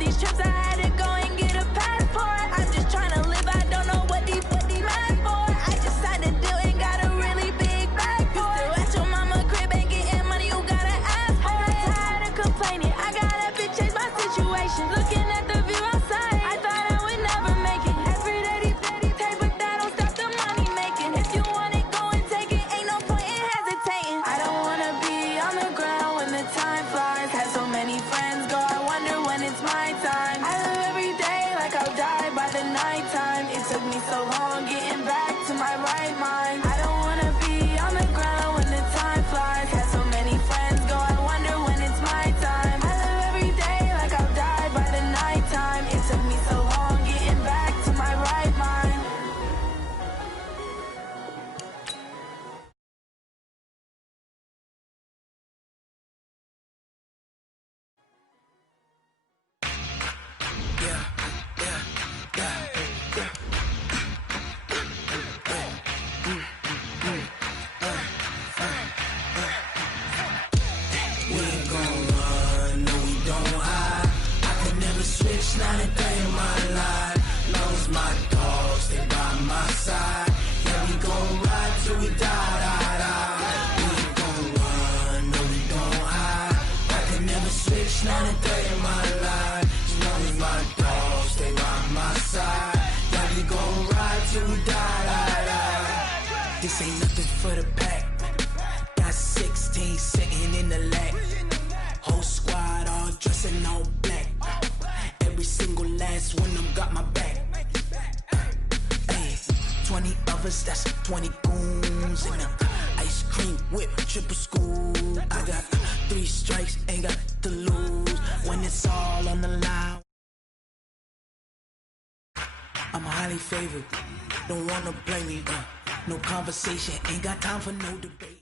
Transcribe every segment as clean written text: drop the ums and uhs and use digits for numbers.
these trips I had to go and get a passport. I'm just trying to live, I don't know what these mad for. I just signed a deal and got a really big bag for it. At your mama crib ain't getting money, you gotta ask for it. I'm tired of complaining, I gotta change my situation. Looking at the view outside, I thought I would never make it. Every day they pay, but that don't stop the money making. If you want it, go and take it, ain't no point in hesitating. I don't wanna be on the ground when the time flies. Had so many friends go, I wonder when it's my time. I live every day like I'll die by the nighttime. It took me so long getting back to my right mind. I don't wanna be on the ground when the time flies. Had so many friends go, I wonder when it's my time. I live every day like I'll die by the nighttime. It took me so long getting back to my right mind. Not a day in my life. Lost my dogs, they by my side. Yeah, we gon' ride till we die. We ain't gon' run, no we don't hide. I can never switch, not a day in my life. As long as my dogs, they by my side. Yeah, we gon' ride till we die. This ain't nothing for the pack. Got 16 sitting in the lap. Whole squad all dressing all black. Every single last one of them got my back. Hey, 20 of us, that's 20 goons in them. Ice cream whip, triple scoop. I got 3 strikes, ain't got to lose. When it's all on the line, I'm highly favored. Don't wanna blame me. No conversation, ain't got time for no debate.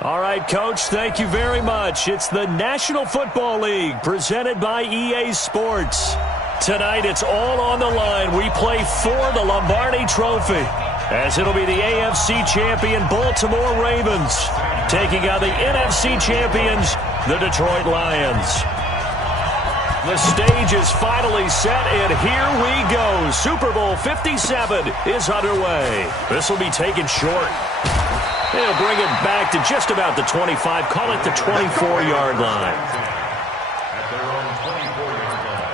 All right, Coach, thank you very much. It's the National Football League presented by EA Sports. Tonight, it's all on the line. We play for the Lombardi Trophy, as it'll be the AFC champion Baltimore Ravens taking on the NFC champions, the Detroit Lions. The stage is finally set, and here we go. Super Bowl 57 is underway. This will be taken short. They'll bring it back to just about the 25, call it the 24-yard line. At their own 24-yard line.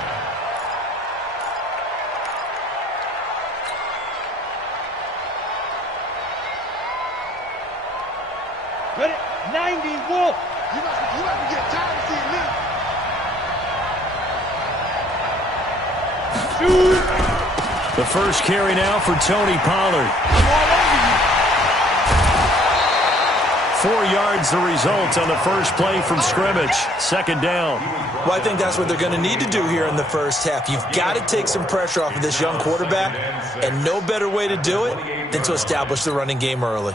Ready? 90 Wolf. You about to get tired of seeing me. Shoot. The first carry now for Tony Pollard. 4 yards the result on the first play from scrimmage. Second down. Well, I think that's what they're going to need to do here in the first half. You've got to take some pressure off of this young quarterback, and no better way to do it than to establish the running game early.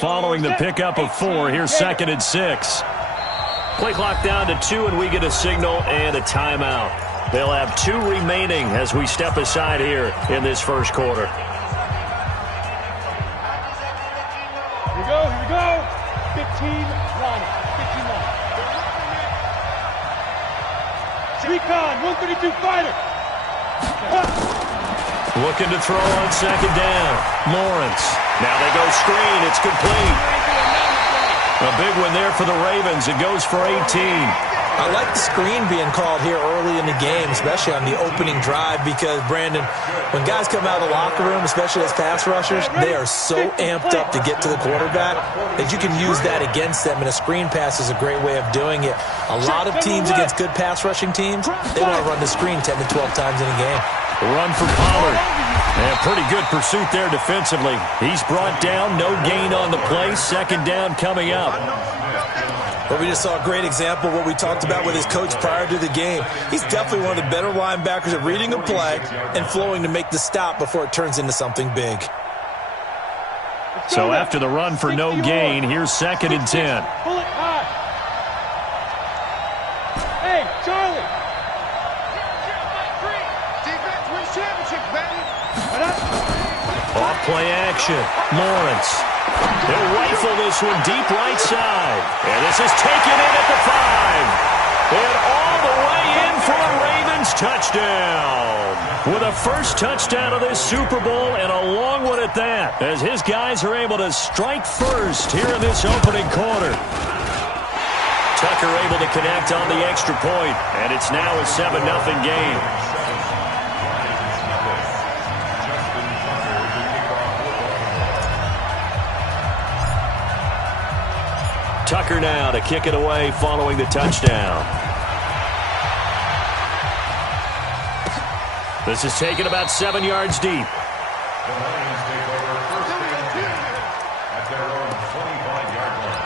Following the pickup of 4, here's 2nd and 6. Play clock down to 2, and we get a signal and a timeout. They'll have 2 remaining as we step aside here in this first quarter. Here we go, here we go. 15 line. Recon, 132 fighter. Looking to throw on 2nd down. Lawrence. Now they go screen. It's complete. A big one there for the Ravens. It goes for 18. I like the screen being called here early in the game, especially on the opening drive, because, Brandon, when guys come out of the locker room, especially as pass rushers, they are so amped up to get to the quarterback that you can use that against them, and a screen pass is a great way of doing it. A lot of teams against good pass rushing teams, they want to run the screen 10 to 12 times in a game. The run for Pollard. And pretty good pursuit there defensively. He's brought down, no gain on the play. 2nd down coming up. Well, we just saw a great example of what we talked about with his coach prior to the game. He's definitely one of the better linebackers at reading a play and flowing to make the stop before it turns into something big. So after the run for no gain, here's 2nd and 10. Pull it high. Hey, Charlie. Defense wins championships, baby. Off play action. Lawrence. They'll rifle this one deep right side. And this is taken in at the 5. And all the way in for a Ravens touchdown. With a first touchdown of this Super Bowl and a long one at that, as his guys are able to strike first here in this opening quarter. Tucker able to connect on the extra point, and it's now a 7-0 game. Tucker now to kick it away following the touchdown. This is taken about 7 yards deep. The Lions take over 1st and 10 at their own 25-yard line.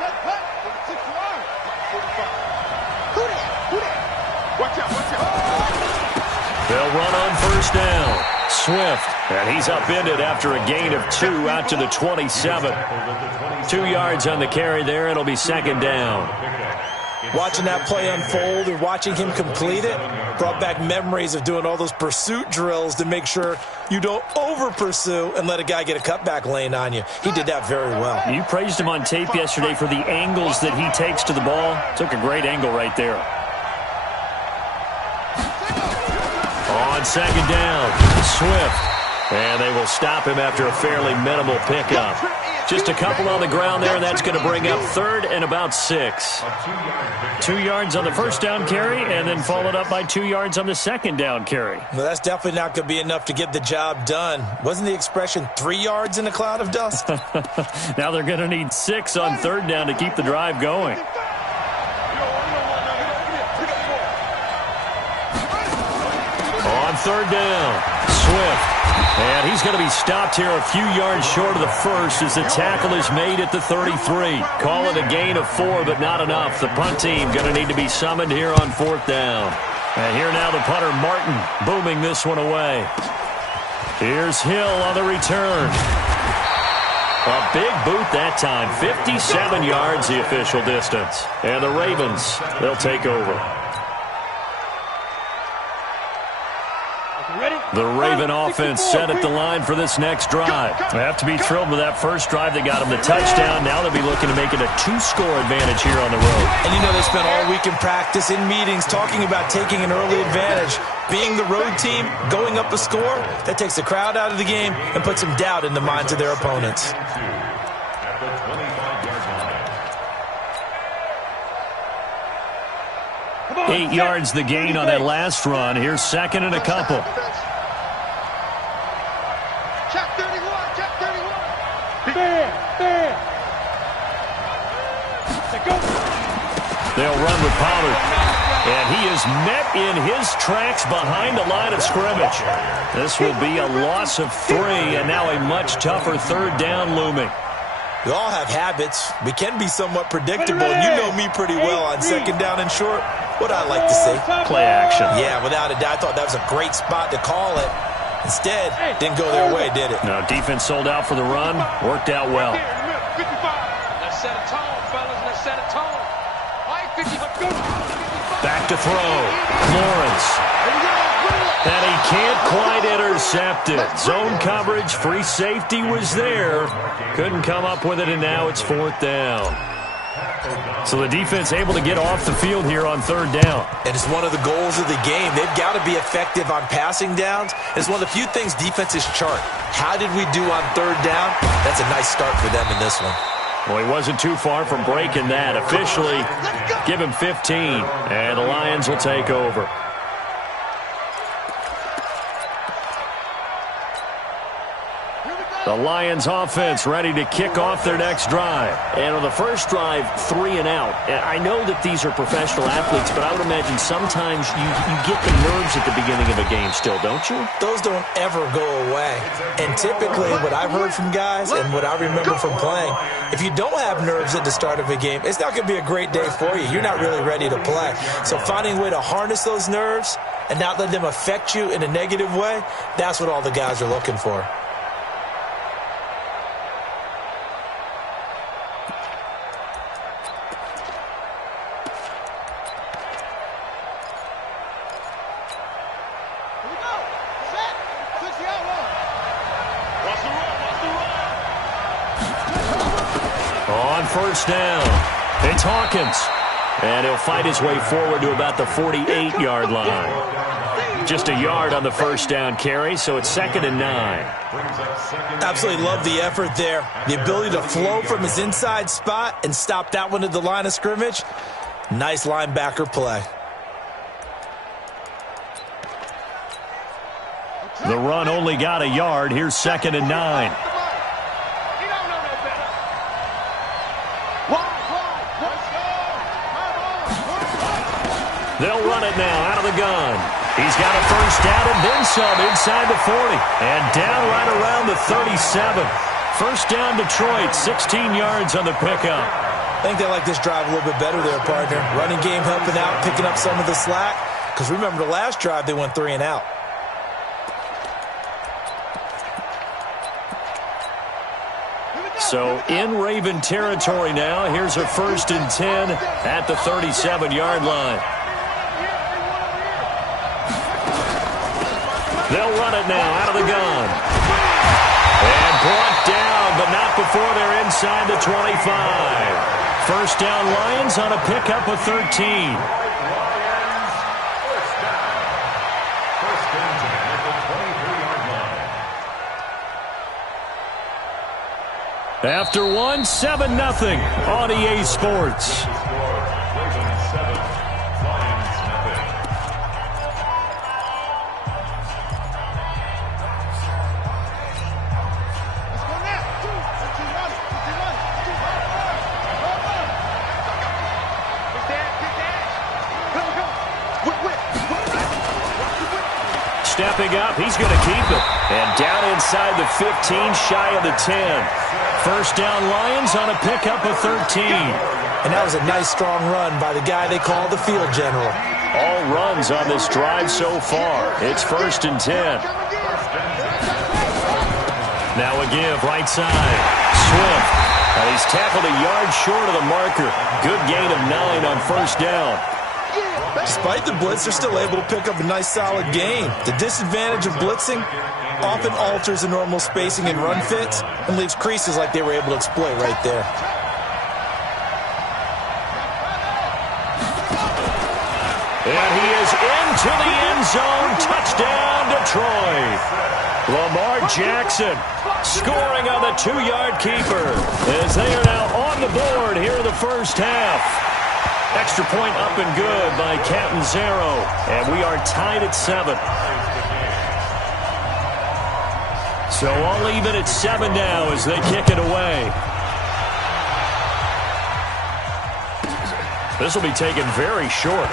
Set punt. 46-yard. 45. Who that? Watch out, watch out. They'll run on first down. Swift, and he's upended after a gain of 2 out to the 27. 2 yards on the carry there. It'll be 2nd down. Watching that play unfold and watching him complete it brought back memories of doing all those pursuit drills to make sure you don't over-pursue and let a guy get a cutback lane on you. He did that very well. You praised him on tape yesterday for the angles that he takes to the ball. Took a great angle right there. On 2nd down, Swift. And they will stop him after a fairly minimal pickup. Just a couple on the ground there, and that's going to bring up 3rd and about 6. 2 yards on the first down carry, and then followed up by 2 yards on the 2nd down carry. Well, that's definitely not going to be enough to get the job done. Wasn't the expression 3 yards in a cloud of dust? Now they're going to need 6 on 3rd down to keep the drive going. On 3rd down, Swift. And he's going to be stopped here a few yards short of the first as the tackle is made at the 33. Call it a gain of 4, but not enough. The punt team going to need to be summoned here on 4th down. And here now the punter, Martin, booming this one away. Here's Hill on the return. A big boot that time. 57 yards the official distance. And the Ravens, they'll take over. The Raven offense set at the line for this next drive. They have to be thrilled with that first drive that got them the touchdown. Now they'll be looking to make it a 2-score advantage here on the road. And you know they spent all week in practice, in meetings, talking about taking an early advantage. Being the road team, going up a score, that takes the crowd out of the game and puts some doubt in the minds of their opponents. At the 25-yard line. 8 yards the gain on that last run. Here's 2nd and a couple. Check 31, check 31. Fair. They'll run with Pollard. And he is met in his tracks behind the line of scrimmage. This will be a loss of 3, and now a much tougher 3rd down looming. We all have habits. We can be somewhat predictable, and you know me pretty well on 2nd down and short. What I like to see. Play action. Yeah, without a doubt. I thought that was a great spot to call it. Instead, didn't go their way, did it? No, defense sold out for the run. Worked out well. Let's set a tone, fellas. Let's set a tone. Back to throw. Lawrence. And he can't quite intercept it. Zone coverage, free safety was there. Couldn't come up with it, and now it's 4th down. So the defense able to get off the field here on 3rd down. And it's one of the goals of the game. They've got to be effective on passing downs. It's one of the few things defenses chart. How did we do on 3rd down? That's a nice start for them in this one. Well, he wasn't too far from breaking that. Officially, give him 15, and the Lions will take over. Here we go. The Lions offense ready to kick off their next drive. And on the first drive, 3 and out. I know that these are professional athletes, but I would imagine sometimes you get the nerves at the beginning of a game still, don't you? Those don't ever go away. And typically what I've heard from guys and what I remember from playing, if you don't have nerves at the start of a game, it's not going to be a great day for you. You're not really ready to play. So finding a way to harness those nerves and not let them affect you in a negative way, that's what all the guys are looking for. On first down, it's Hawkins. And he'll fight his way forward to about the 48-yard line. Just a yard on the first down carry, so it's 2nd and 9. Absolutely love the effort there. The ability to flow from his inside spot and stop that one at the line of scrimmage. Nice linebacker play. The run only got a yard. Here's 2nd and 9. They'll run it now out of the gun. He's got a first down and then some inside the 40. And down right around the 37. First down Detroit, 16 yards on the pickup. I think they like this drive a little bit better there, partner. Running game helping out, picking up some of the slack. Because remember the last drive, they went 3 and out. So in Raven territory now. Here's a 1st and 10 at the 37-yard line. They'll run it now out of the gun. And brought down, but not before they're inside the 25. First down Lions on a pickup of 13. After one, 7-0 on EA Sports. Stepping up, he's going to keep it. And down inside the 15, shy of the 10. First down Lions on a pickup of 13. And that was a nice, strong run by the guy they call the field general. All runs on this drive so far. It's 1st and 10. Now a give, right side. Swift. And he's tackled a yard short of the marker. Good gain of 9 on first down. Despite the blitz, they're still able to pick up a nice, solid gain. The disadvantage of blitzing often alters the normal spacing and run fits and leaves creases like they were able to exploit right there. And he is into the end zone. Touchdown, Detroit. Lamar Jackson scoring on the 2-yard keeper as they are now on the board here in the first half. Extra point up and good by Catanzaro. And we are tied at 7. So all even at 7 now as they kick it away. This will be taken very short.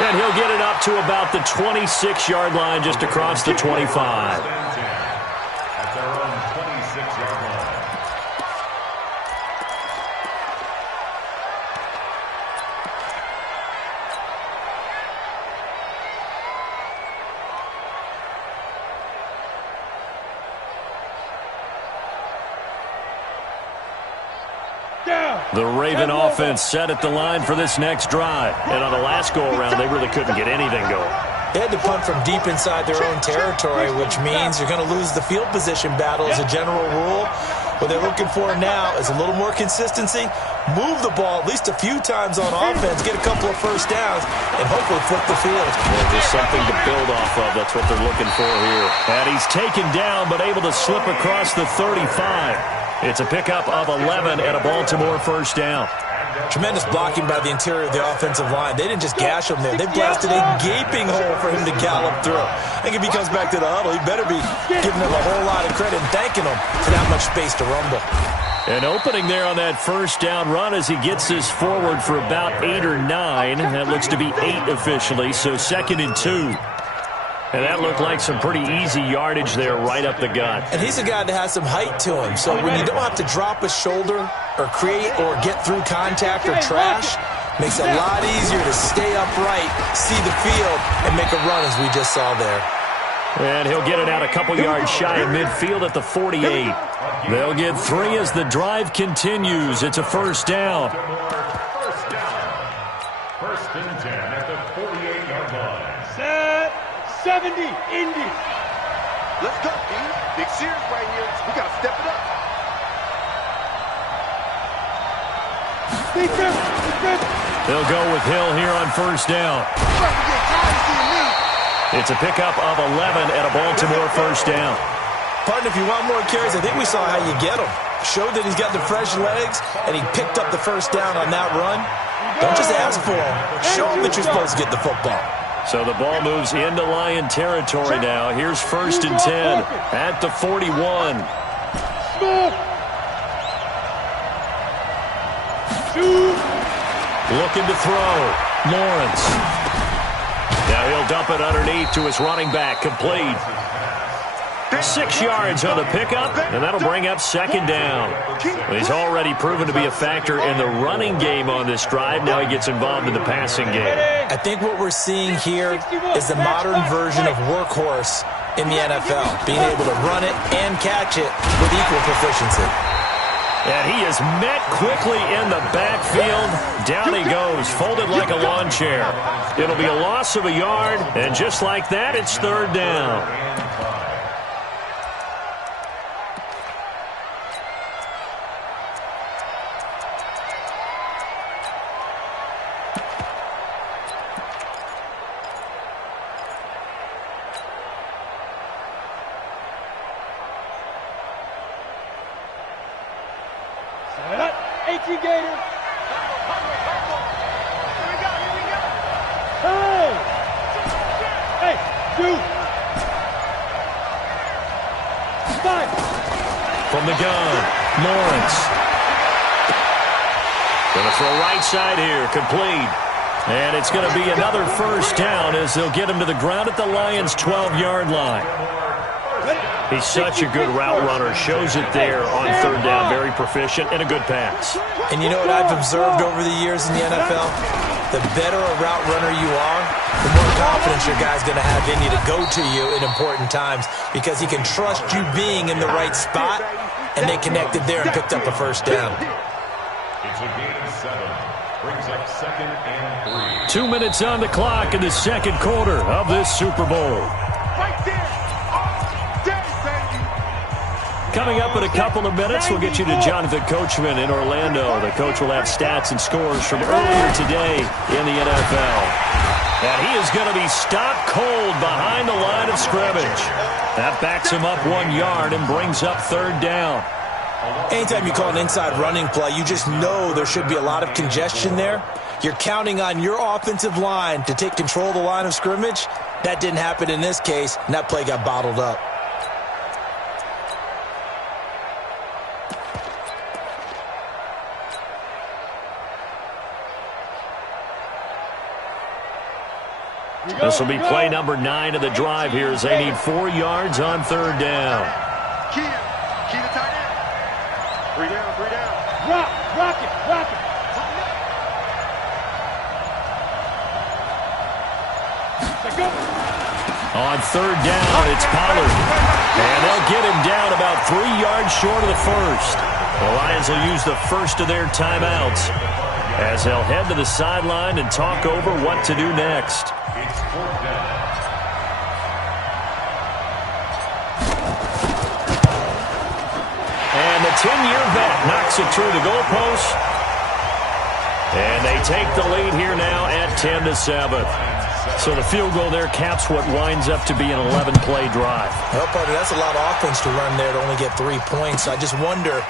And he'll get it up to about the 26-yard line just across the 25. At their own 26-yard line. The Raven offense set at the line for this next drive. And on the last go-around, they really couldn't get anything going. They had to punt from deep inside their own territory, which means you're going to lose the field position battle as a general rule. What they're looking for now is a little more consistency, move the ball at least a few times on offense, get a couple of first downs, and hopefully flip the field. Well, just something to build off of. That's what they're looking for here. And he's taken down, but able to slip across the 35. It's a pickup of 11 and a Baltimore first down. Tremendous blocking by the interior of the offensive line. They didn't just gash him there. They blasted a gaping hole for him to gallop through. I think if he comes back to the huddle, he better be giving them a whole lot of credit and thanking them for that much space to rumble. An opening there on that first down run as he gets this forward for about 8 or 9. That looks to be 8 officially, so 2nd and 2. And that looked like some pretty easy yardage there right up the gut. And he's a guy that has some height to him. So when you don't have to drop a shoulder or create or get through contact or trash, makes it a lot easier to stay upright, see the field, and make a run as we just saw there. And he'll get it out a couple yards shy of midfield at the 48. They'll get 3 as the drive continues. It's a first down. First and 10 at the 48-yard line. Set 70, Indy. Let's go, D. Big series right here. We got to step it up. Defense. They'll go with Hill here on first down. It's a pickup of 11 at a Baltimore first down. Partner, if you want more carries, I think we saw how you get them. Showed that he's got the fresh legs, and he picked up the first down on that run. Don't just ask for him. Show him that you're supposed to get the football. So the ball moves into Lion territory now. Here's first and 10 at the 41. Looking to throw. Lawrence. Now he'll dump it underneath to his running back. Complete. 6 yards on the pickup, and that'll bring up second down. He's already proven to be a factor in the running game on this drive. Now he gets involved in the passing game. I think what we're seeing here is the modern version of workhorse in the NFL, being able to run it and catch it with equal proficiency. And he is met quickly in the backfield. Down he goes, folded like a lawn chair. It'll be a loss of a yard, and just like that, it's third down. From the gun, Lawrence. Going to throw right side here, complete. And it's going to be another first down as they'll get him to the ground at the Lions' 12-yard line. He's such a good route runner. Shows it there on third down. Very proficient and a good pass. And you know what I've observed over the years in the NFL? The better a route runner you are, the more confidence your guy's going to have in you to go to you in important times because he can trust you being in the right spot, and they connected there and picked up a first down. It's a gain of 7. Brings up second and 3. 2 minutes on the clock in the second quarter of this Super Bowl. Right there. All day, baby. Coming up in a couple of minutes, we'll get you to Jonathan Coachman in Orlando. The coach will have stats and scores from earlier today in the NFL. And he is going to be stopped cold behind the line of scrimmage. That backs him up 1 yard and brings up third down. Anytime you call an inside running play, you just know there should be a lot of congestion there. You're counting on your offensive line to take control of the line of scrimmage. That didn't happen in this case, and that play got bottled up. This will be play number 9 of the drive here as they need 4 yards on third down. Key to tight end. 3 down, 3 down. Rock it. On third down, it's Pollard. And they'll get him down about 3 yards short of the first. The Lions will use the first of their timeouts as they'll head to the sideline and talk over what to do next. It's fourth down. And the 10-year vet knocks it through the goalpost. And they take the lead here now at 10-7. So the field goal there caps what winds up to be an 11-play drive. Well, partner, that's a lot of offense to run there to only get 3 points. I just wonder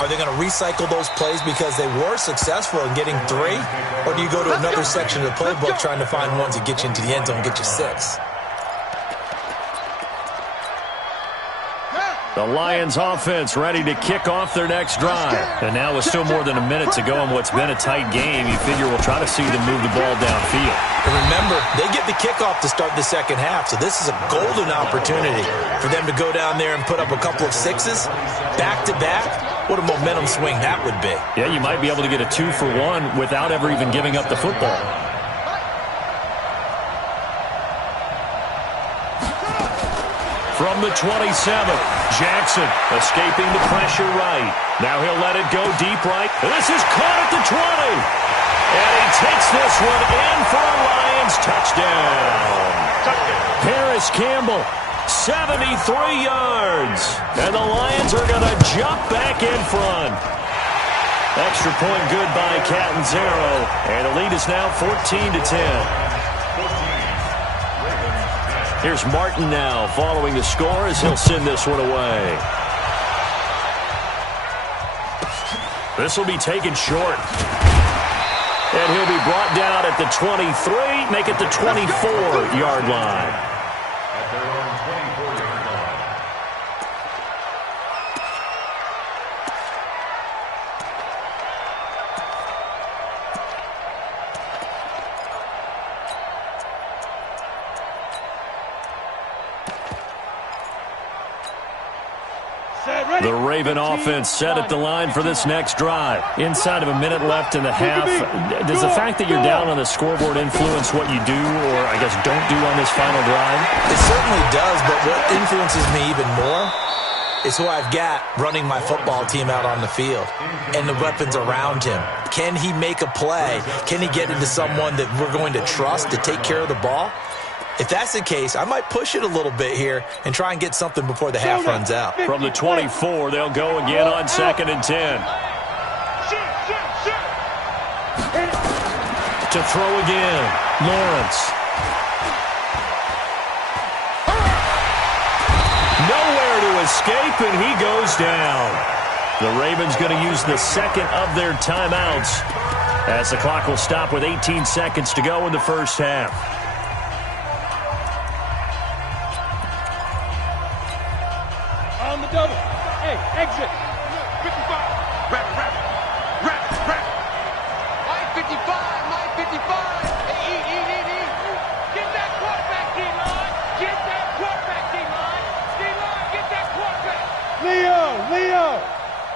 Are they going to recycle those plays because they were successful in getting 3? Or do you go to another section of the playbook trying to find ones that get you into the end zone and get you 6? The Lions offense ready to kick off their next drive. And now with still more than a minute to go in what's been a tight game, you figure we'll try to see them move the ball downfield. And remember, they get the kickoff to start the second half, so this is a golden opportunity for them to go down there and put up a couple of 6s back-to-back. What a momentum swing that would be. Yeah, you might be able to get a 2-for-1 without ever even giving up the football. From the 27, Jackson escaping the pressure right. Now he'll let it go deep right. This is caught at the 20. And he takes this one in for a Lions touchdown. Paris Campbell, 73 yards. And the Lions are going to jump back in front. Extra point good by Catanzaro. And the lead is now 14-10. Here's Martin now following the score as he'll send this one away. This will be taken short. And he'll be brought down at the 23, make it the 24-yard line. At their own 24-yard line. The Raven offense set at the line for this next drive. Inside of a minute left in the half. Does the fact that you're down on the scoreboard influence what you do or, I guess, don't do on this final drive? It certainly does, but what influences me even more is who I've got running my football team out on the field and the weapons around him. Can he make a play? Can he get into someone that we're going to trust to take care of the ball? If that's the case, I might push it a little bit here and try and get something before the half runs out. From the 24, they'll go again on 2nd and 10. To throw again, Lawrence. Nowhere to escape, and he goes down. The Ravens going to use the second of their timeouts as the clock will stop with 18 seconds to go in the first half. On the double. Hey, exit. 55. Wrap. Mike 55. Mike 55. Hey, eat. Get that quarterback, D-line. Get that quarterback, D-line. D-line, get that quarterback. Leo.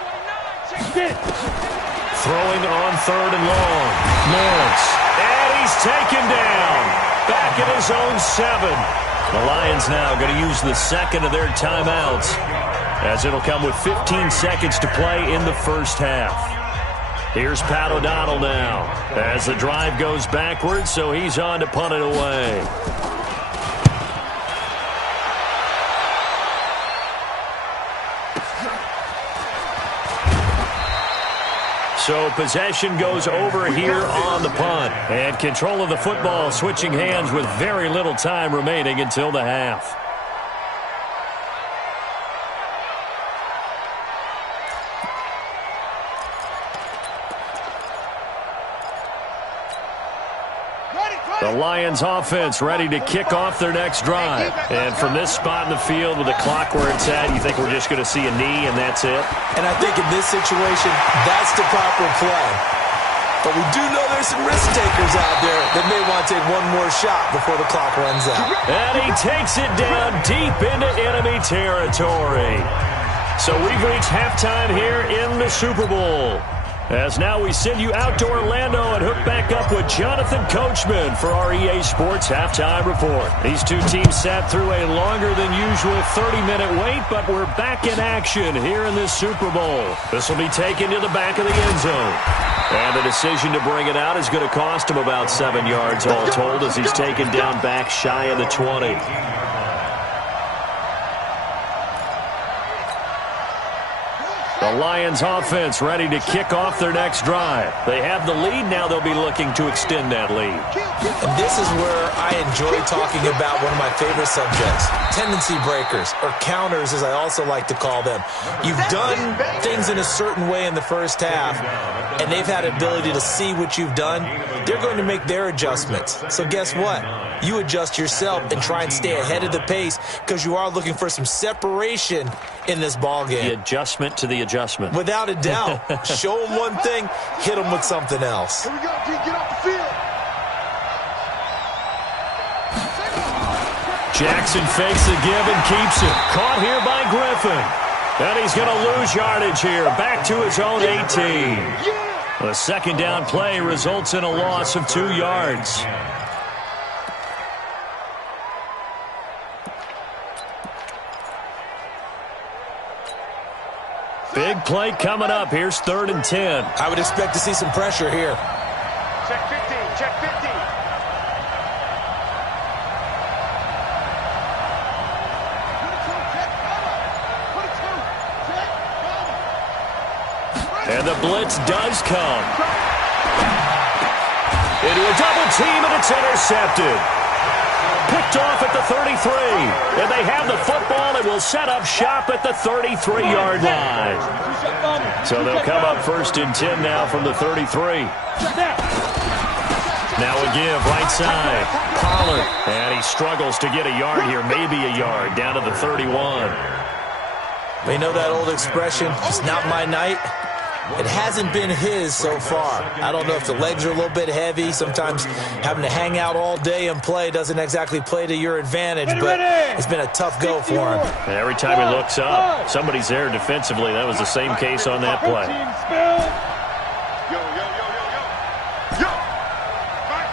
49, check it. Throwing on 3rd and long. Lawrence. And he's taken down. Back at his own 7. The Lions now going to use the second of their timeouts as it'll come with 15 seconds to play in the first half. Here's Pat O'Donnell now as the drive goes backwards, so he's on to punt it away. So possession goes over here on the punt. And control of the football switching hands with very little time remaining until the half. The Lions offense ready to kick off their next drive. And from this spot in the field with the clock where it's at, you think we're just going to see a knee and that's it? And I think in this situation, that's the proper play. But we do know there's some risk takers out there that may want to take one more shot before the clock runs out. And he takes it down deep into enemy territory. So we've reached halftime here in the Super Bowl. As now we send you out to Orlando and hook back up with Jonathan Coachman for our EA Sports Halftime Report. These two teams sat through a longer than usual 30-minute wait, but we're back in action here in this Super Bowl. This will be taken to the back of the end zone. And the decision to bring it out is going to cost him about 7 yards all told as he's taken down back shy of the 20. The Lions offense ready to kick off their next drive. They have the lead. Now they'll be looking to extend that lead. And this is where I enjoy talking about one of my favorite subjects, tendency breakers, or counters as I also like to call them. You've done things in a certain way in the first half, and they've had ability to see what you've done. They're going to make their adjustments. So guess what? You adjust yourself and try and stay ahead of the pace because you are looking for some separation in this ball game. The adjustment to the adjustment. Without a doubt. Show them one thing, hit them with something else. Here we go, D. Get off the field. Jackson fakes the give and keeps it. Caught here by Griffin. And he's going to lose yardage here. Back to his own 18. The second down play results in a loss of 2 yards. Big play coming up. Here's 3rd and 10. I would expect to see some pressure here. Check 15, check 15. And the blitz does come. Into a double team, and it's intercepted. Picked off at the 33. And they have the football and will set up shop at the 33-yard line. So they'll come up 1st and 10 now from the 33. Now a give, right side. Pollard. And he struggles to get a yard here, maybe a yard, down to the 31. We know that old expression, it's not my night. It hasn't been his so far. I don't know if the legs are a little bit heavy. Sometimes having to hang out all day and play doesn't exactly play to your advantage, but it's been a tough go for him. And every time he looks up, somebody's there defensively. That was the same case on that play. Yo, yo, yo, yo, yo. Yo.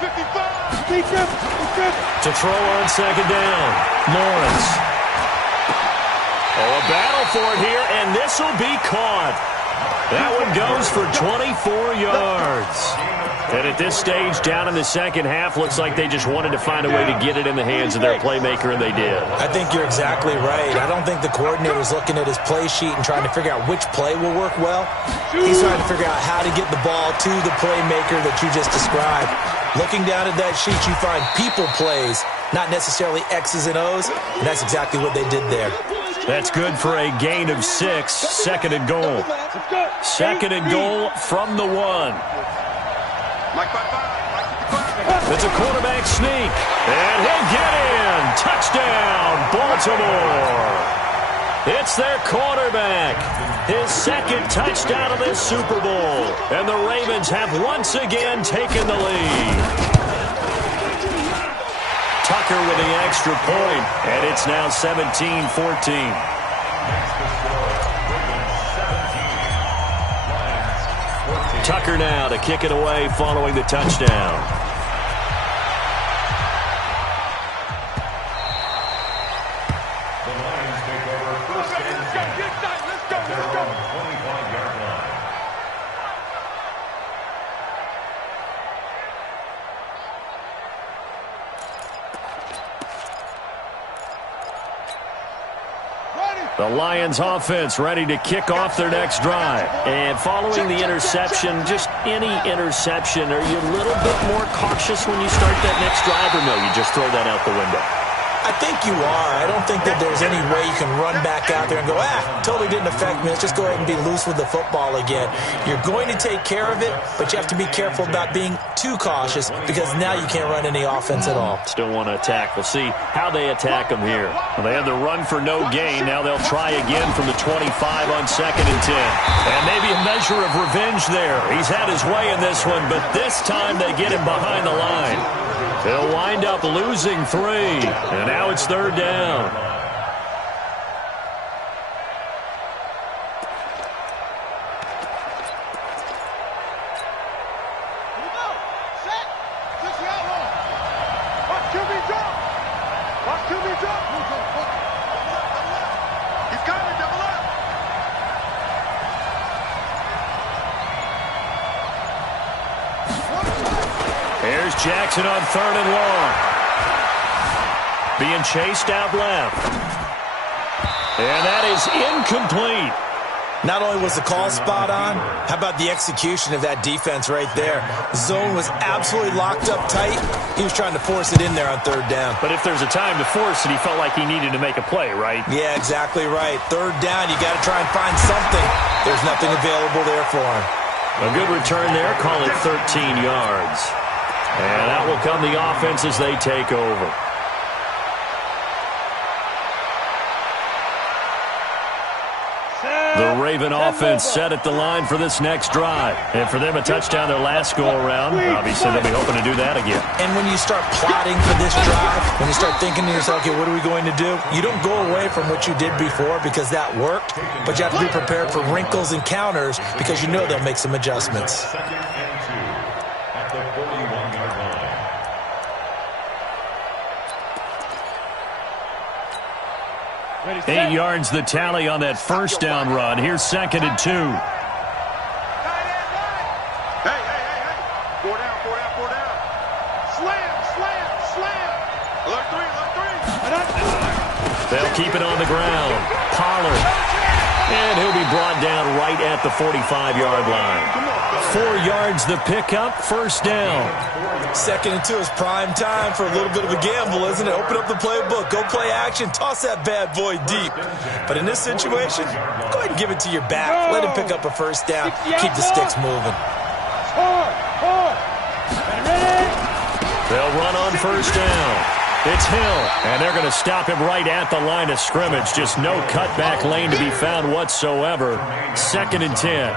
555. To throw on second down, Lawrence. Oh, a battle for it here, and this will be caught. That one goes for 24 yards. And at this stage, down in the second half, looks like they just wanted to find a way to get it in the hands of their playmaker, and they did. I think you're exactly right. I don't think the coordinator's looking at his play sheet and trying to figure out which play will work well. He's trying to figure out how to get the ball to the playmaker that you just described. Looking down at that sheet, you find people plays, not necessarily X's and O's, and that's exactly what they did there. That's good for a gain of 6. 2nd and goal. 2nd and goal from the 1. It's a quarterback sneak. And he'll get in. Touchdown, Baltimore. It's their quarterback. His 2nd touchdown of this Super Bowl. And the Ravens have once again taken the lead. Tucker with the extra point, and it's now 17-14. Tucker now to kick it away following the touchdown. The Lions take over 1st and 10 at their own 25-yard line. The Lions offense ready to kick off their next drive. And following the interception, just any interception, are you a little bit more cautious when you start that next drive, or no, you just throw that out the window? I think you are. I don't think that there's any way you can run back out there and go, totally didn't affect me. Let's just go ahead and be loose with the football again. You're going to take care of it, but you have to be careful about being too cautious because now you can't run any offense at all. Still want to attack. We'll see how they attack them here. Well, they had the run for no gain. Now they'll try again from the 25 on 2nd and 10. And maybe a measure of revenge there. He's had his way in this one, but this time they get him behind the line. They'll wind up losing 3, and now it's 3rd down. He's coming, double up. Here's Jackson on 3rd and long. Being chased out left. And that is incomplete. Not only was the call spot on, how about the execution of that defense right there? Zone was absolutely locked up tight. He was trying to force it in there on third down. But if there's a time to force it, he felt like he needed to make a play, right? Yeah, exactly right. Third down, you got to try and find something. There's nothing available there for him. A good return there, call it 13 yards. And that will come the offense as they take over. The Raven offense set at the line for this next drive. And for them, a touchdown their last go-around. Obviously, they'll be hoping to do that again. And when you start plotting for this drive, when you start thinking to yourself, okay, what are we going to do? You don't go away from what you did before because that worked, but you have to be prepared for wrinkles and counters because you know they'll make some adjustments. Second and 2 at the 41-yard line. 8 yards the tally on that first down run. Here's second and 2. Hey. 4 down. Slam. Alert 3. They'll keep it on the ground. Pollard. And he'll be brought down right at the 45-yard line. 4 yards the pickup, first down. Second and 2 is prime time for a little bit of a gamble, isn't it? Open up the playbook, go play action, toss that bad boy deep. But in this situation, go ahead and give it to your back. Let him pick up a first down. Keep the sticks moving. They'll run on first down. It's Hill, and they're going to stop him right at the line of scrimmage. Just no cutback lane to be found whatsoever. Second and 10.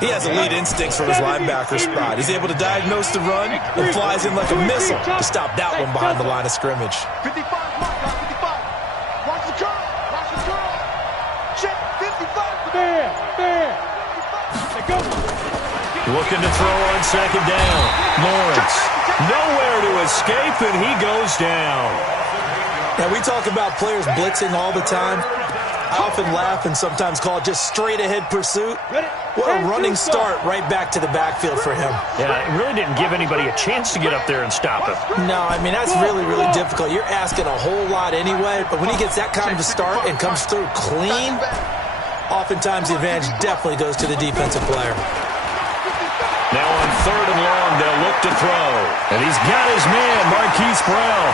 He has elite instincts from his linebacker spot. He's able to diagnose the run and flies in like a missile to stop that one behind the line of scrimmage. 55, Watch the curl. Check 55. There. Go. Looking to throw on second down. Lawrence. Nowhere to escape, and he goes down. Now, we talk about players blitzing all the time. I often laugh and sometimes call it just straight-ahead pursuit. What a running start right back to the backfield for him. Yeah, it really didn't give anybody a chance to get up there and stop him. No, I mean, that's really, really difficult. You're asking a whole lot anyway, but when he gets that kind of a start and comes through clean, oftentimes the advantage definitely goes to the defensive player. Now on third and long, they'll look to throw. And he's got his man, Marquise Brown.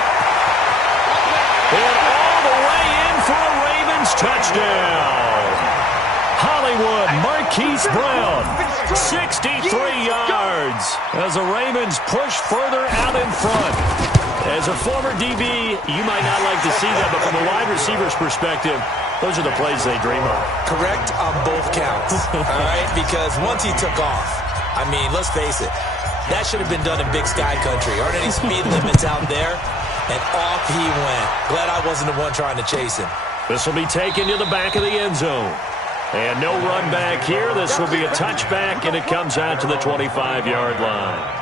And all the way in for a Ravens touchdown. Hollywood, Marquise Brown, 63 yards as the Ravens push further out in front. As a former DB, you might not like to see that, but from a wide receiver's perspective, those are the plays they dream of. Correct on both counts, all right? Because once he took off, I mean, let's face it, that should have been done in Big Sky Country. Aren't any speed limits out there? And off he went. Glad I wasn't the one trying to chase him. This will be taken to the back of the end zone. And no run back here. This will be a touchback, and it comes out to the 25-yard line.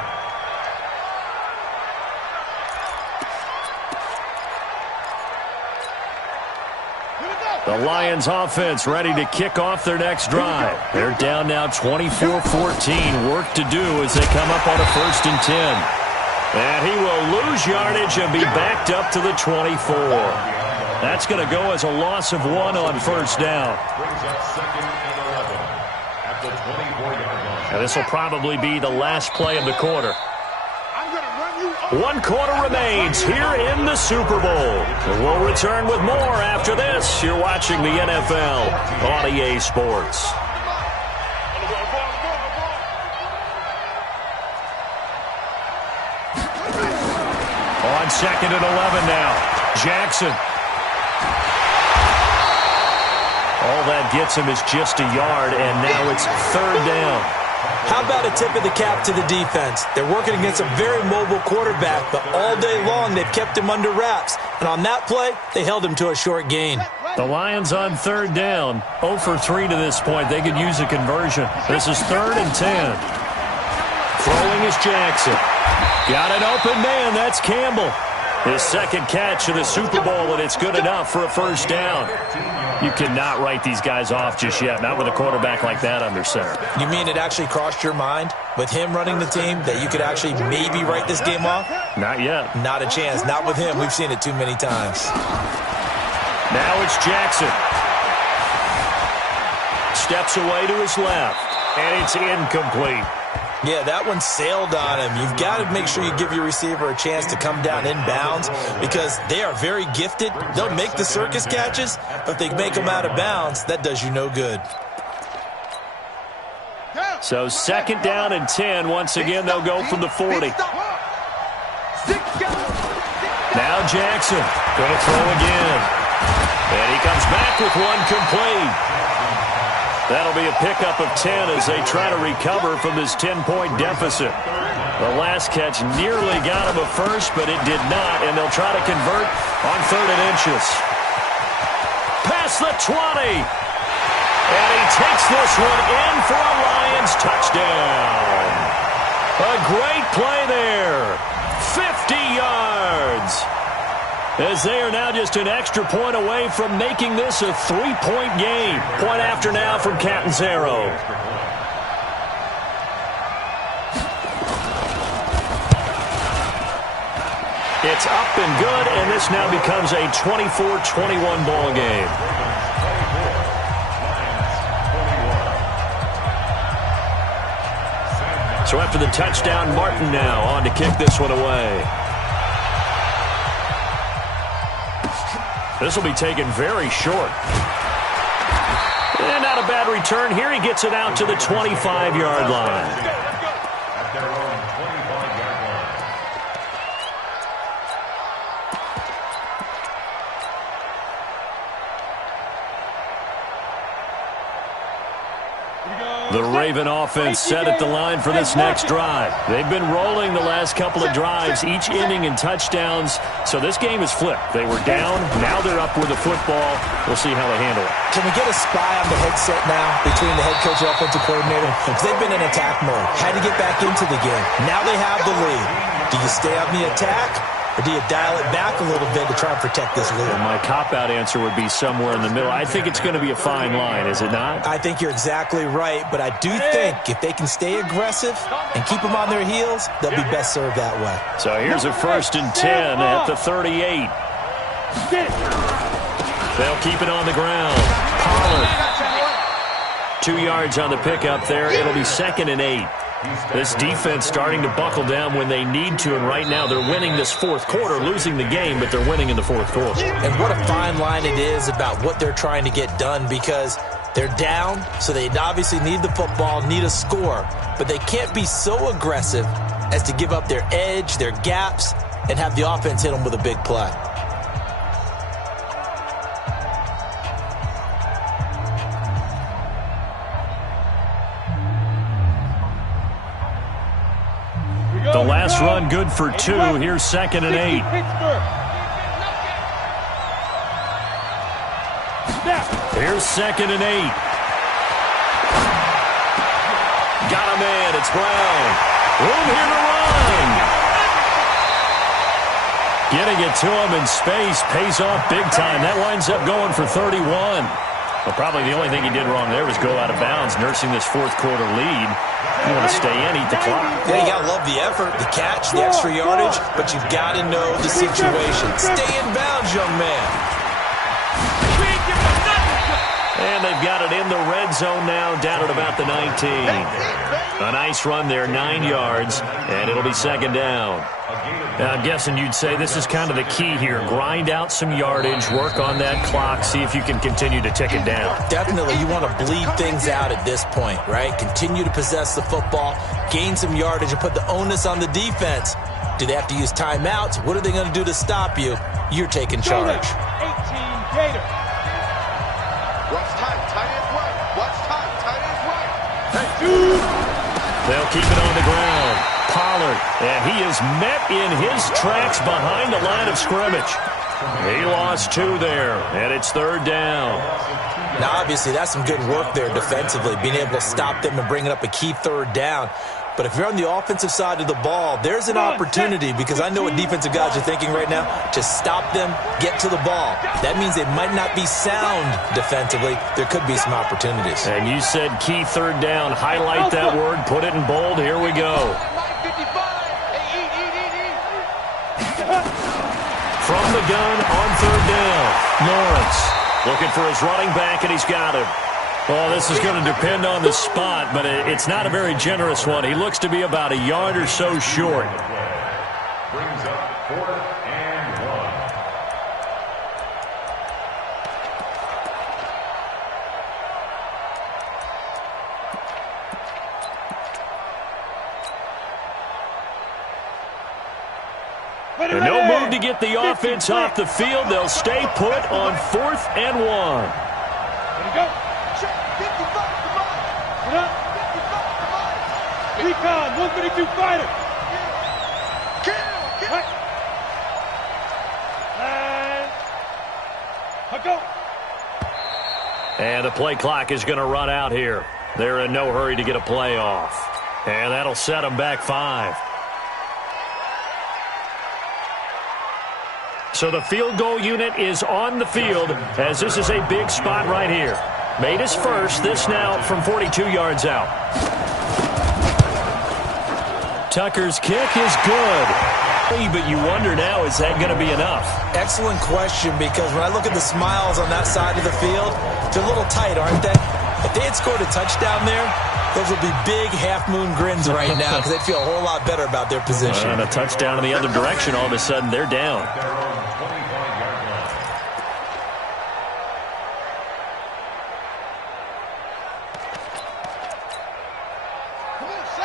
The Lions offense ready to kick off their next drive. They're down now 24-14. Work to do as they come up on a 1st and 10. And he will lose yardage and be backed up to the 24. That's going to go as a loss of 1 on first down. Brings up second and 11 at the 24-yard line. And this will probably be the last play of the quarter. 1 quarter remains here in the Super Bowl. And we'll return with more after this. You're watching the NFL on EA Sports. On second and 11 now. Jackson. All that gets him is just a yard, and now it's third down. How about a tip of the cap to the defense? They're working against a very mobile quarterback, but all day long they've kept him under wraps. And on that play, they held him to a short gain. The Lions on third down. 0 for 3 to this point. They could use a conversion. This is 3rd and 10. Throwing is Jackson. Got an open man. That's Campbell. His second catch of the Super Bowl, and it's good enough for a first down. You cannot write these guys off just yet, not with a quarterback like that under center. You mean it actually crossed your mind with him running the team that you could actually maybe write this game off? Not yet. Not a chance. Not with him. We've seen it too many times. Now it's Jackson. steps away to his left, and it's incomplete. Yeah, that one sailed on him. You've got to make sure you give your receiver a chance to come down inbounds because they are very gifted. They'll make the circus catches, but if they make them out of bounds, that does you no good. So 2nd down and 10. Once again, they'll go from the 40. Now Jackson going to throw again. And he comes back with one complete. That'll be a pickup of 10 as they try to recover from this 10-point deficit. The last catch nearly got him a first, but it did not, and they'll try to convert on 3rd and inches. Past the 20. And he takes this one in for a Lions touchdown. A great play there. 50 yards. As they are now just an extra point away from making this a 3-point game. Point after now from Catanzaro. It's up and good, and this now becomes a 24-21 ball game. So after the touchdown, Martin now on to kick this one away. This will be taken very short. And not a bad return. Here he gets it out to the 25-yard line. The Raven offense set at the line for this next drive. They've been rolling the last couple of drives, each ending in touchdowns. So this game is flipped. They were down. Now they're up with the football. We'll see how they handle it. Can we get a spy on the headset now between the head coach and offensive coordinator? Because they've been in attack mode. Had to get back into the game. Now they have the lead. Do you stay on the attack? Or do you dial it back a little bit to try and protect this lead? Well, my cop-out answer would be somewhere in the middle. I think it's going to be a fine line, is it not? I think you're exactly right, but I do think if they can stay aggressive and keep them on their heels, they'll be best served that way. So here's a 1st and 10 at the 38. They'll keep it on the ground. Pollard. 2 yards on the pickup there. It'll be 2nd and 8. This defense starting to buckle down when they need to, and right now they're winning this 4th quarter, losing the game, but they're winning in the 4th quarter. And what a fine line it is about what they're trying to get done because they're down, so they obviously need the football, need a score, but they can't be so aggressive as to give up their edge, their gaps, and have the offense hit them with a big play. The last run good for 2. Here's 2nd and 8. Here's 2nd and 8. Got a man. It's Brown. Room here to run. Getting it to him in space pays off big time. That winds up going for 31. Well, probably the only thing he did wrong there was go out of bounds, nursing this 4th quarter lead. You want to stay in, eat the clock. Yeah, you got to love the effort, the catch, the extra yardage, but you've got to know the situation. Stay in bounds, young man. And they've got it in the red zone now, down at about the 19. A nice run there, 9 yards, and it'll be 2nd down. Now, I'm guessing you'd say this is kind of the key here. Grind out some yardage, work on that clock, see if you can continue to tick it down. Definitely, you want to bleed things out at this point, right? Continue to possess the football, gain some yardage, and put the onus on the defense. Do they have to use timeouts? What are they going to do to stop you? You're taking charge. 18 Gator. Watch tight, tight ends right. Watch tight, tight ends right. They'll keep it on the ground. Pollard, and he is met in his tracks behind the line of scrimmage. He lost 2 there, and it's 3rd down. Now, obviously, that's some good work there defensively, being able to stop them and bringing up a key 3rd down. But if you're on the offensive side of the ball, there's an opportunity, because I know what defensive guys are thinking right now, to stop them, get to the ball. That means they might not be sound defensively. There could be some opportunities. And you said key 3rd down. Highlight that word, put it in bold. Here we go. From the gun on 3rd down, Lawrence looking for his running back, and he's got him. Well, this is going to depend on the spot, but it's not a very generous one. He looks to be about a yard or so short. Brings up 4th and 1. And no move to get the offense off the field. They'll stay put on 4th and 1. There you go. Recon, 132 fighter. Right. And go. And the play clock is going to run out here. They're in no hurry to get a play off. And that'll set them back 5. So the field goal unit is on the field as this is a big spot right here. Made his first, this now from 42 yards out. Tucker's kick is good. But you wonder now, is that going to be enough? Excellent question, because when I look at the smiles on that side of the field, they're a little tight, aren't they? If they had scored a touchdown there, those would be big half-moon grins right now because they'd feel a whole lot better about their position. And a touchdown in the other direction, all of a sudden they're down.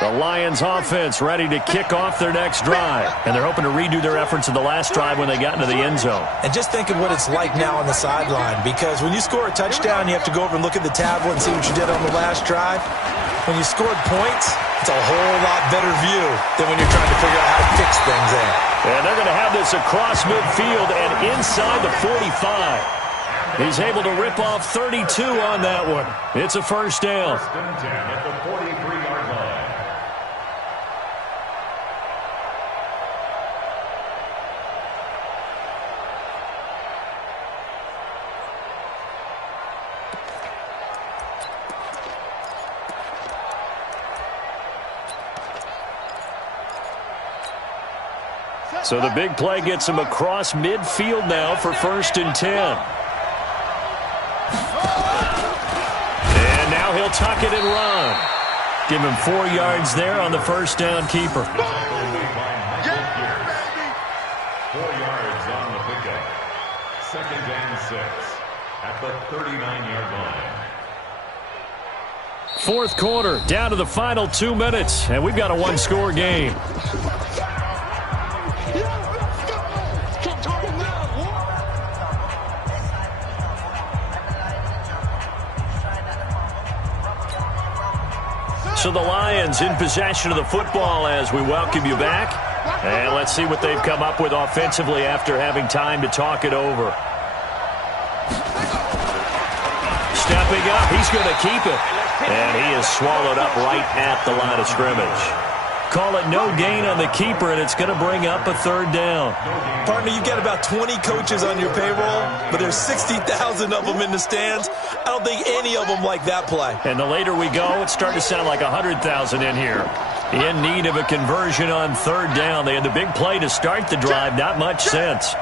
The Lions offense ready to kick off their next drive. And they're hoping to redo their efforts in the last drive when they got into the end zone. And just think of what it's like now on the sideline, because when you score a touchdown, you have to go over and look at the tablet and see what you did on the last drive. When you scored points, it's a whole lot better view than when you're trying to figure out how to fix things there. And they're going to have this across midfield and inside the 45. He's able to rip off 32 on that one. It's a first down. First and 10 at the 43-yard line. So the big play gets him across midfield now for first and 10. And now he'll tuck it and run. Give him 4 yards there on the first down keeper. 4 yards on the pickup. 2nd and 6 at the 39-yard line. Fourth quarter, down to the final 2 minutes, and we've got a one-score game. So the Lions in possession of the football as we welcome you back. And let's see what they've come up with offensively after having time to talk it over. Stepping up, he's going to keep it. And he is swallowed up right at the line of scrimmage. Call it no gain on the keeper, and it's going to bring up a third down. Partner, you've got about 20 coaches on your payroll, but there's 60,000 of them in the stands. I don't think any of them like that play. And the later we go, it's starting to sound like 100,000 in here. In need of a conversion on third down. They had the big play to start the drive. Not much sense.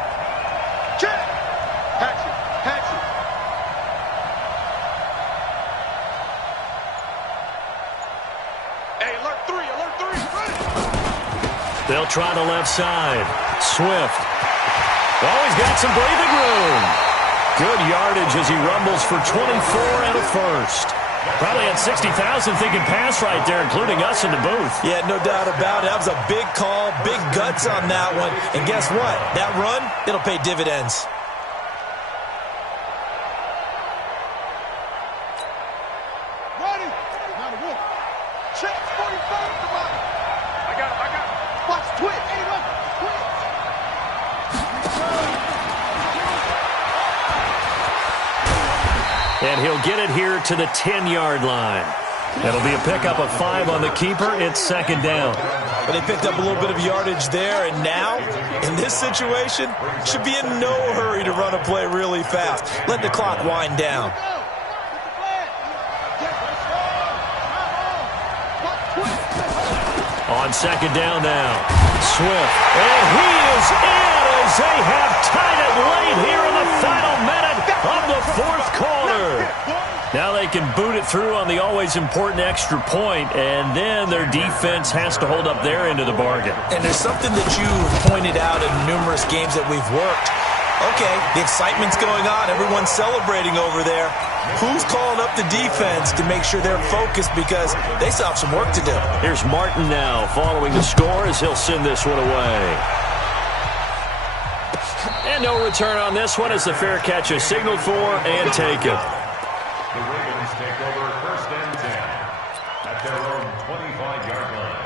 They'll try the left side. Swift. Oh, he's got some breathing room. Good yardage as he rumbles for 24 and a first. Probably had 60,000 thinking pass right there, including us in the booth. Yeah, no doubt about it. That was a big call, big guts on that one. And guess what? That run, it'll pay dividends. And he'll get it here to the 10-yard line. It'll be a pickup of 5 on the keeper. It's second down. But they picked up a little bit of yardage there, and now, in this situation, should be in no hurry to run a play really fast. Let the clock wind down. On second down now, Swift. And he is in as they have tied it late here in the final minute of the fourth quarter. Now they can boot it through on the always important extra point, and then their defense has to hold up their end of the bargain. And there's something that you've pointed out in numerous games that we've worked. Okay, the excitement's going on. Everyone's celebrating over there. Who's calling up the defense to make sure they're focused because they still have some work to do? Here's Martin now following the score as he'll send this one away. And no return on this one as the fair catch is signaled for and taken. The Ravens take over 1st and 10 at their own 25-yard line.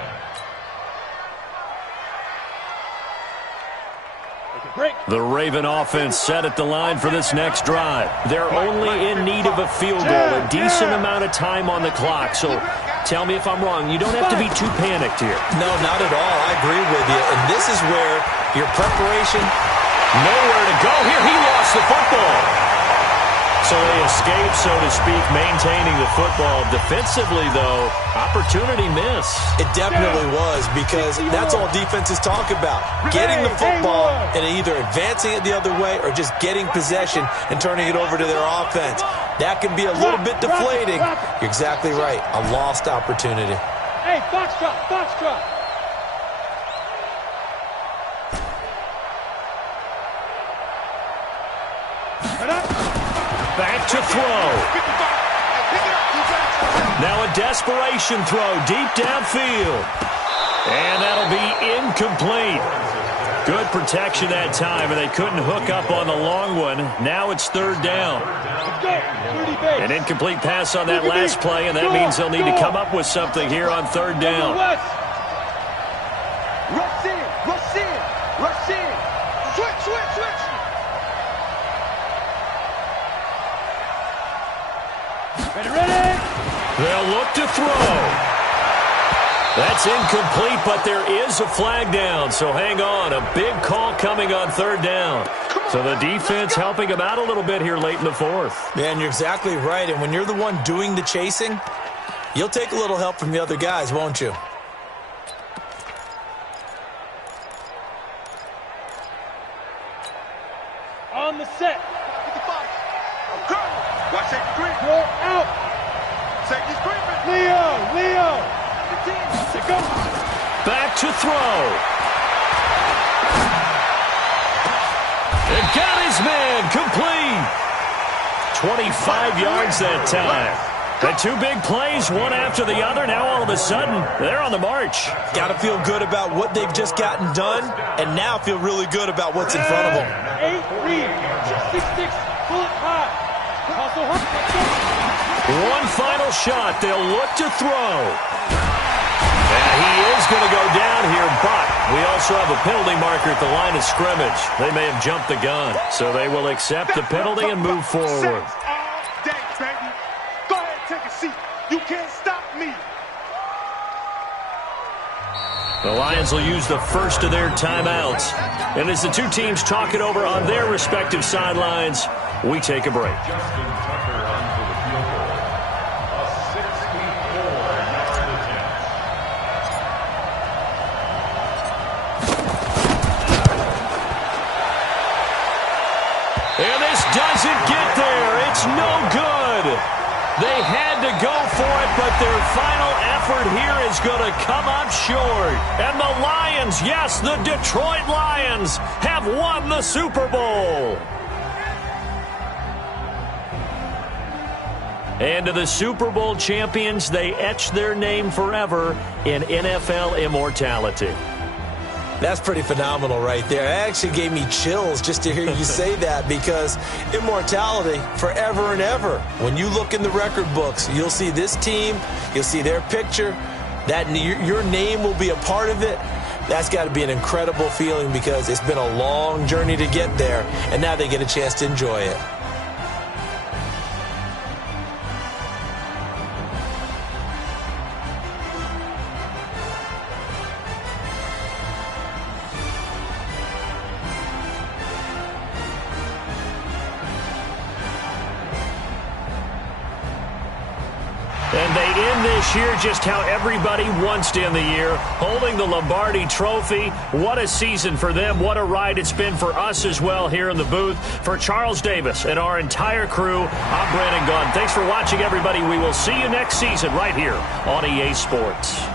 The Raven offense set at the line for this next drive. They're only in need of a field goal, a decent amount of time on the clock. So tell me if I'm wrong. You don't have to be too panicked here. No, not at all. I agree with you. And this is where your preparation, nowhere to go here. He lost the football. So they escape, so to speak, maintaining the football. Defensively, though, opportunity miss. It definitely was, because that's all defenses talk about. Getting the football and either advancing it the other way or just getting possession and turning it over to their offense. That can be a little bit deflating. You're exactly right. A lost opportunity. Hey, foxtrot, foxtrot. Back to throw. Now a desperation throw deep downfield. And that'll be incomplete. Good protection that time, and they couldn't hook up on the long one. Now it's 3rd down. An incomplete pass on that last play, and that means they'll need to come up with something here on 3rd down. Rush in, rush in, rush in. Switch, switch, switch. Ready? They'll look to throw. That's incomplete, but there is a flag down, so hang on. A big call coming on 3rd down. So the defense helping them out a little bit here late in the 4th. Man, you're exactly right. And when you're the one doing the chasing, you'll take a little help from the other guys, won't you? On the set. 55. I'm coming. Watch safety screen. Roll out. Safety screen. Leo. Back to throw. It got his man complete. 25 yards that time. The two big plays, one after the other. Now all of a sudden, they're on the march. Got to feel good about what they've just gotten done, and now feel really good about what's in front of them. 8-3, 6-6, pull it high. One final shot. They'll look to throw. And he is going to go down here, but we also have a penalty marker at the line of scrimmage. They may have jumped the gun, so they will accept the penalty and move forward. Go ahead, take a seat. You can't stop me. The Lions will use the first of their timeouts. And as the two teams talk it over on their respective sidelines, we take a break. Justin Tucker onto the field goal. A 64-yard attempt. And this doesn't get there. It's no good. They had to go for it, but their final effort here is going to come up short. And the Lions, yes, the Detroit Lions, have won the Super Bowl. And to the Super Bowl champions, they etch their name forever in NFL immortality. That's pretty phenomenal right there. It actually gave me chills just to hear you say that, because immortality forever and ever. When you look in the record books, you'll see this team, you'll see their picture, that your name will be a part of it. That's got to be an incredible feeling, because it's been a long journey to get there, and now they get a chance to enjoy it. And they end this year just how everybody wants to end the year, holding the Lombardi Trophy. What a season for them. What a ride it's been for us as well here in the booth. For Charles Davis and our entire crew, I'm Brandon Gaudin. Thanks for watching, everybody. We will see you next season right here on EA Sports.